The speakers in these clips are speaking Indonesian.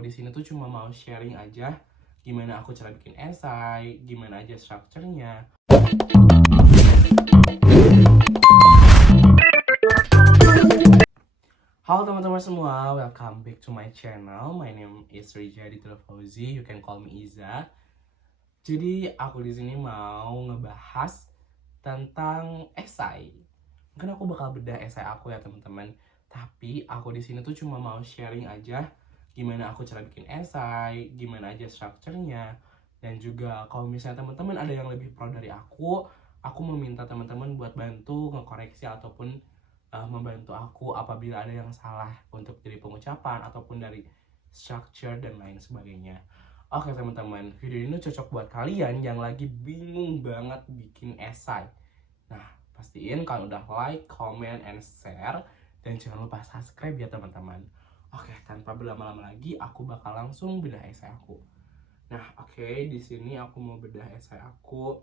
aku di sini tuh cuma mau sharing aja gimana aku cara bikin esai, gimana aja strukturnya. Halo teman-teman semua, welcome back to my channel. My name is Rija Aditya Fauzi. You can call me Iza. Jadi aku di sini mau ngebahas tentang esai. Mungkin aku bakal bedah esai aku ya teman-teman. Tapi aku di sini tuh cuma mau sharing aja gimana aku cara bikin esai, gimana aja strukturnya, dan juga kalau misalnya teman-teman ada yang lebih pro dari aku meminta teman-teman buat bantu ngekoreksi ataupun membantu aku apabila ada yang salah untuk dari pengucapan ataupun dari structure dan lain sebagainya. Oke teman-teman, video ini cocok buat kalian yang lagi bingung banget bikin esai. Nah, pastiin kalian udah like, comment, and share, dan jangan lupa subscribe ya teman-teman. Oke, tanpa berlama-lama lagi, aku bakal langsung bedah esai aku. Nah, oke, di sini aku mau bedah esai aku,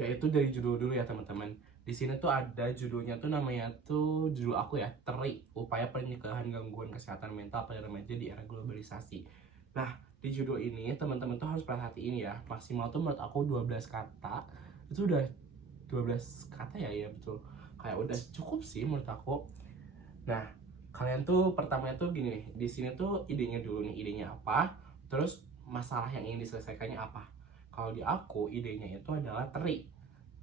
yaitu dari judul dulu ya teman-teman. Di sini tuh ada judulnya tuh namanya tuh judul aku ya, TERI, Upaya Pencegahan Gangguan Kesehatan Mental pada Remaja di Era Globalisasi. Nah, di judul ini teman-teman tuh harus perhatiin ya, maksimal tuh menurut aku 12 kata. Itu udah 12 kata ya betul. Kayak udah cukup sih menurut aku. Nah, kalian tuh pertamanya tuh gini nih, di sini tuh idenya dulu nih, idenya apa, terus masalah yang ingin diselesaikannya apa. Kalau di aku, idenya itu adalah TERI.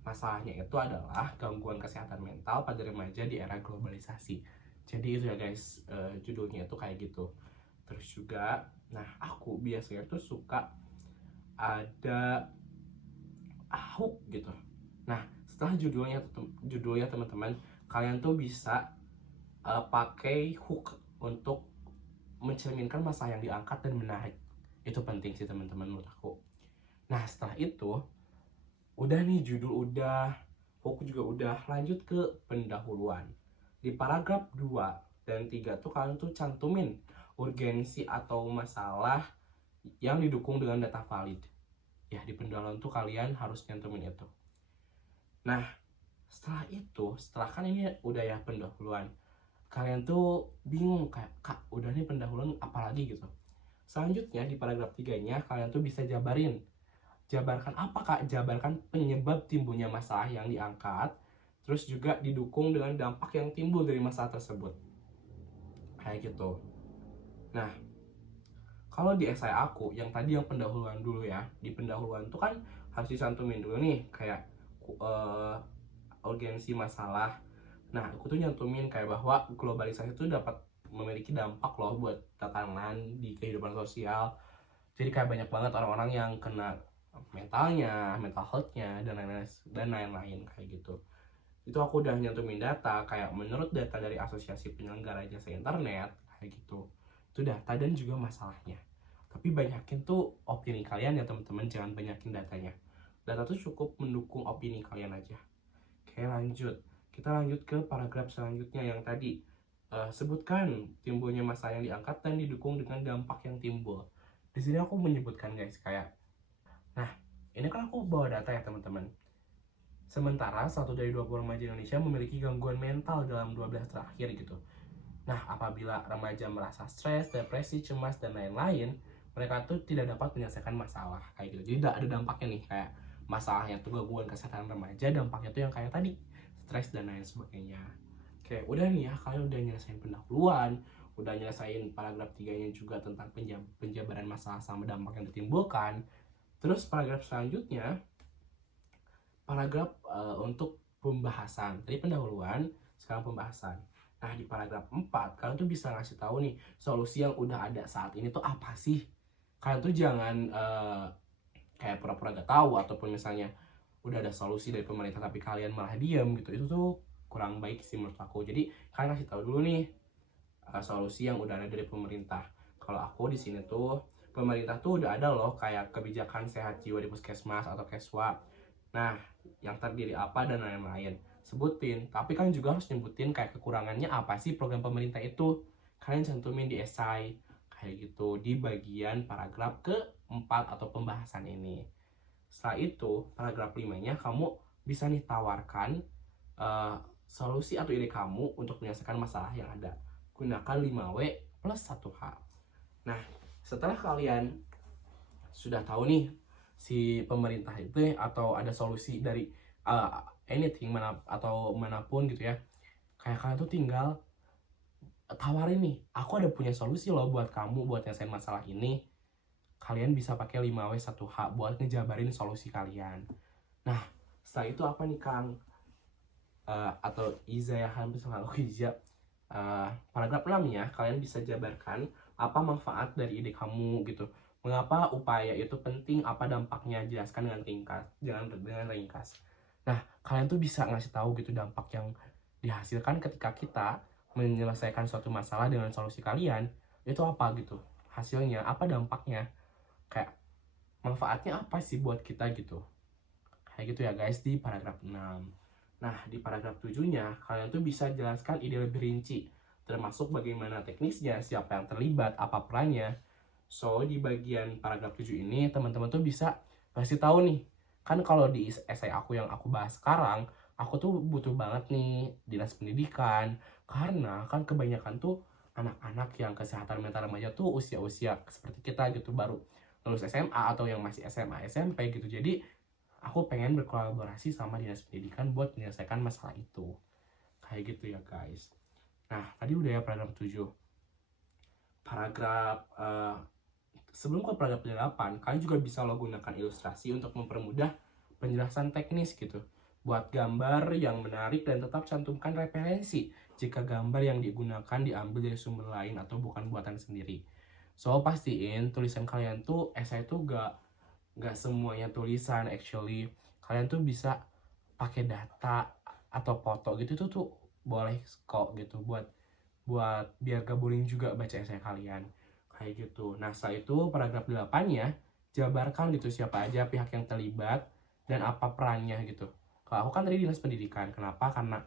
Masalahnya itu adalah gangguan kesehatan mental pada remaja di era globalisasi. Jadi itu ya guys, judulnya itu kayak gitu. Terus juga, nah aku biasanya tuh suka ada hook gitu. Nah, setelah judulnya teman-teman, kalian tuh bisa pakai hook untuk mencerminkan masalah yang diangkat dan menarik. Itu penting sih teman-teman menurut aku. Nah, setelah itu udah nih judul udah, hook juga udah, lanjut ke pendahuluan. Di paragraf 2 dan 3 tuh kalian tuh cantumin urgensi atau masalah yang didukung dengan data valid. Ya, di pendahuluan tuh kalian harus cantumin itu. Nah, setelah kan ini udah ya pendahuluan, kalian tuh bingung kayak, kak udah nih pendahuluan apalagi gitu. Selanjutnya di paragraf 3-nya kalian tuh bisa jabarkan apa kak? Jabarkan penyebab timbulnya masalah yang diangkat, terus juga didukung dengan dampak yang timbul dari masalah tersebut, kayak gitu. Nah, kalau di esai aku yang tadi yang pendahuluan dulu ya, di pendahuluan tuh kan harus disantumin dulu nih kayak urgensi masalah. Nah, aku tuh nyantumin kayak bahwa globalisasi itu dapat memiliki dampak loh buat tatanan di kehidupan sosial. Jadi kayak banyak banget orang-orang yang kena mentalnya, mental health-nya, dan lain-lain kayak gitu. Itu aku udah nyantumin data, kayak menurut data dari Asosiasi Penyelenggara Jasa Internet, kayak gitu. Itu data dan juga masalahnya. Tapi banyakin tuh opini kalian ya teman-teman, jangan banyakin datanya. Data tuh cukup mendukung opini kalian aja. Oke, kita lanjut ke paragraf selanjutnya yang tadi. Sebutkan timbulnya masalah yang diangkat dan didukung dengan dampak yang timbul. Di sini aku menyebutkan guys kayak, nah ini kan aku bawa data ya teman-teman. Sementara 1 dari 20 remaja Indonesia memiliki gangguan mental dalam 12 terakhir gitu. Nah, apabila remaja merasa stres, depresi, cemas, dan lain-lain, mereka tuh tidak dapat menyelesaikan masalah kayak gitu. Jadi ada dampaknya nih, kayak masalahnya tuh gangguan kesehatan remaja, dampaknya tuh yang kayak tadi, stres dan lain sebagainya. Oke, udah nih ya, kalian udah nyelesain pendahuluan, udah nyelesain paragraf 3-nya juga tentang penjabaran masalah sama dampak yang ditimbulkan. Terus paragraf selanjutnya, paragraf untuk pembahasan. Tadi pendahuluan, sekarang pembahasan. Nah, di paragraf 4, kalian tuh bisa ngasih tahu nih, solusi yang udah ada saat ini tuh apa sih? Kalian tuh jangan kayak pura-pura gak tahu, ataupun misalnya udah ada solusi dari pemerintah tapi kalian malah diam gitu. Itu tuh kurang baik sih menurut aku. Jadi kalian kasih tahu dulu nih solusi yang udah ada dari pemerintah. Kalau aku di sini tuh, pemerintah tuh udah ada loh kayak kebijakan sehat jiwa di puskesmas atau keswa. Nah, yang terdiri apa dan lain-lain. Sebutin, tapi kan juga harus nyebutin kayak kekurangannya apa sih program pemerintah itu. Kalian cantumin di esai kayak gitu di bagian paragraf keempat atau pembahasan ini. Setelah itu, paragraf 5-nya kamu bisa nih tawarkan solusi atau ide kamu untuk menyelesaikan masalah yang ada. Gunakan 5W plus 1H. Nah, setelah kalian sudah tahu nih si pemerintah itu atau ada solusi dari anything atau manapun gitu ya, kayak kalian tuh tinggal tawarin nih, aku ada punya solusi loh buat kamu buat nyelesain masalah ini. Kalian bisa pakai 5W1H buat ngejabarin solusi kalian. Nah, setelah itu apa nih Kang? Atau Iza ya, hampir sama aku Iza. Paragraf 6 ya, kalian bisa jabarkan apa manfaat dari ide kamu gitu. Mengapa upaya itu penting, apa dampaknya, jelaskan dengan ringkas. Dengan ringkas. Nah, kalian tuh bisa ngasih tahu gitu dampak yang dihasilkan ketika kita menyelesaikan suatu masalah dengan solusi kalian, itu apa gitu. Hasilnya, apa dampaknya. Kayak manfaatnya apa sih buat kita gitu. Kayak gitu ya guys di paragraf 6. Nah, di paragraf 7-nya, kalian tuh bisa jelaskan ide lebih rinci, termasuk bagaimana teknisnya, siapa yang terlibat, apa perannya. So, di bagian paragraf 7 ini, teman-teman tuh bisa kasih tahu nih, kan kalau di essay aku yang aku bahas sekarang, aku tuh butuh banget nih dinas pendidikan, karena kan kebanyakan tuh anak-anak yang kesehatan mental remaja tuh usia-usia seperti kita gitu, baru lulus SMA atau yang masih SMA, SMP gitu. Jadi, aku pengen berkolaborasi sama dinas pendidikan buat menyelesaikan masalah itu. Kayak gitu ya guys. Nah, tadi udah ya paragraf 7. Paragraf sebelum ke paragraf 8, kalian juga bisa lo gunakan ilustrasi untuk mempermudah penjelasan teknis gitu. Buat gambar yang menarik dan tetap cantumkan referensi jika gambar yang digunakan diambil dari sumber lain atau bukan buatan sendiri. So, pastiin tulisan kalian tuh essay tuh gak semuanya tulisan, actually kalian tuh bisa pakai data atau foto gitu tuh boleh kok gitu, buat biar gabungin juga baca essay kalian kayak gitu. Nah, setelah itu paragraf 8-nya jabarkan gitu siapa aja pihak yang terlibat dan apa perannya gitu. Kalau aku kan tadi dinas pendidikan, kenapa? Karena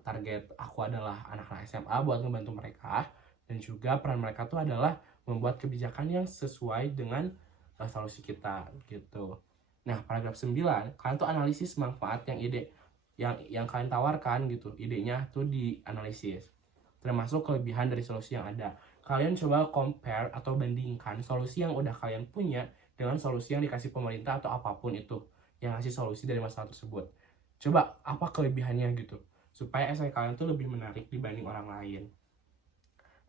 target aku adalah anak-anak SMA buat ngebantu mereka, dan juga peran mereka tuh adalah membuat kebijakan yang sesuai dengan solusi kita gitu. Nah, paragraf 9, kalian tuh analisis manfaat yang ide yang kalian tawarkan gitu. Idenya tuh dianalisis. Termasuk kelebihan dari solusi yang ada. Kalian coba compare atau bandingkan solusi yang udah kalian punya dengan solusi yang dikasih pemerintah atau apapun itu yang ngasih solusi dari masalah tersebut. Coba apa kelebihannya gitu, supaya essay kalian tuh lebih menarik dibanding orang lain.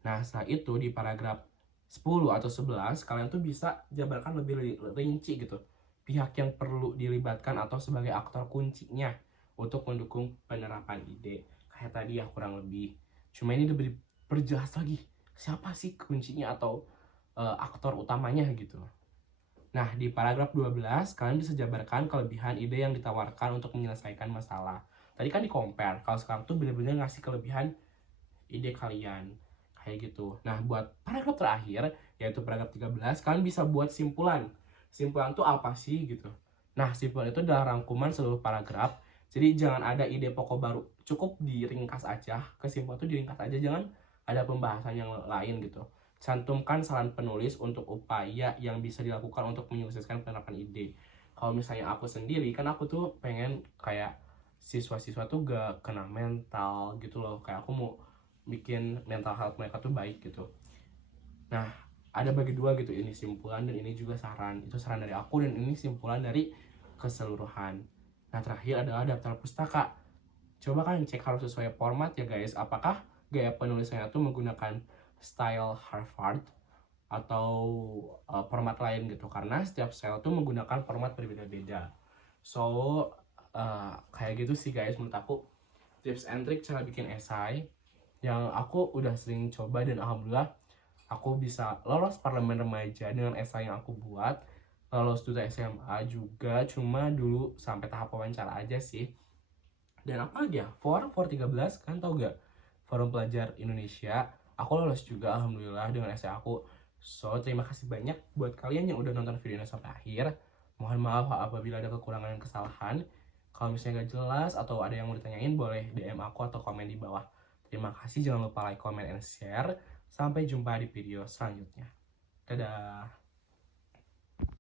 Nah, setelah itu di paragraf 10 atau 11, kalian tuh bisa jabarkan lebih rinci gitu pihak yang perlu dilibatkan atau sebagai aktor kuncinya untuk mendukung penerapan ide. Kayak tadi ya kurang lebih. Cuma ini lebih diperjelas lagi siapa sih kuncinya atau aktor utamanya gitu. Nah, di paragraf 12, kalian bisa jabarkan kelebihan ide yang ditawarkan untuk menyelesaikan masalah. Tadi kan di-compare, kalau sekarang tuh bener-bener ngasih kelebihan ide kalian. Kayak gitu. Nah, buat paragraf terakhir, yaitu paragraf 13, kalian bisa buat simpulan. Simpulan tuh apa sih gitu. Nah, simpulan itu adalah rangkuman seluruh paragraf. Jadi jangan ada ide pokok baru. Cukup diringkas aja. Kesimpulan tuh diringkas aja, jangan ada pembahasan yang lain gitu. Cantumkan saran penulis untuk upaya yang bisa dilakukan untuk menyukseskan penerapan ide. Kalau misalnya aku sendiri, kan aku tuh pengen kayak siswa-siswa tuh gak kena mental gitu loh. Kayak aku mau bikin mental health mereka tuh baik gitu. Nah, ada bagi dua gitu, ini simpulan dan ini juga saran. Itu saran dari aku dan ini simpulan dari keseluruhan. Nah, terakhir adalah daftar pustaka. Coba kan cek harus sesuai format ya guys. Apakah gaya penulisannya tuh menggunakan style Harvard atau format lain gitu. Karena setiap style tuh menggunakan format berbeda-beda. So, kayak gitu sih guys menurut aku. Tips and trick cara bikin esai yang aku udah sering coba dan alhamdulillah aku bisa lolos parlemen remaja dengan esai yang aku buat, lolos duta SMA juga, cuma dulu sampai tahap wawancara aja sih. Dan apa lagi ya, for 13 kan tau gak, Forum Pelajar Indonesia, aku lolos juga alhamdulillah dengan esai aku. So, terima kasih banyak buat kalian yang udah nonton videonya sampai akhir. Mohon maaf apabila ada kekurangan dan kesalahan. Kalau misalnya gak jelas atau ada yang mau ditanyain, boleh DM aku atau komen di bawah. Terima kasih, jangan lupa like, comment, and share. Sampai jumpa di video selanjutnya. Dadah.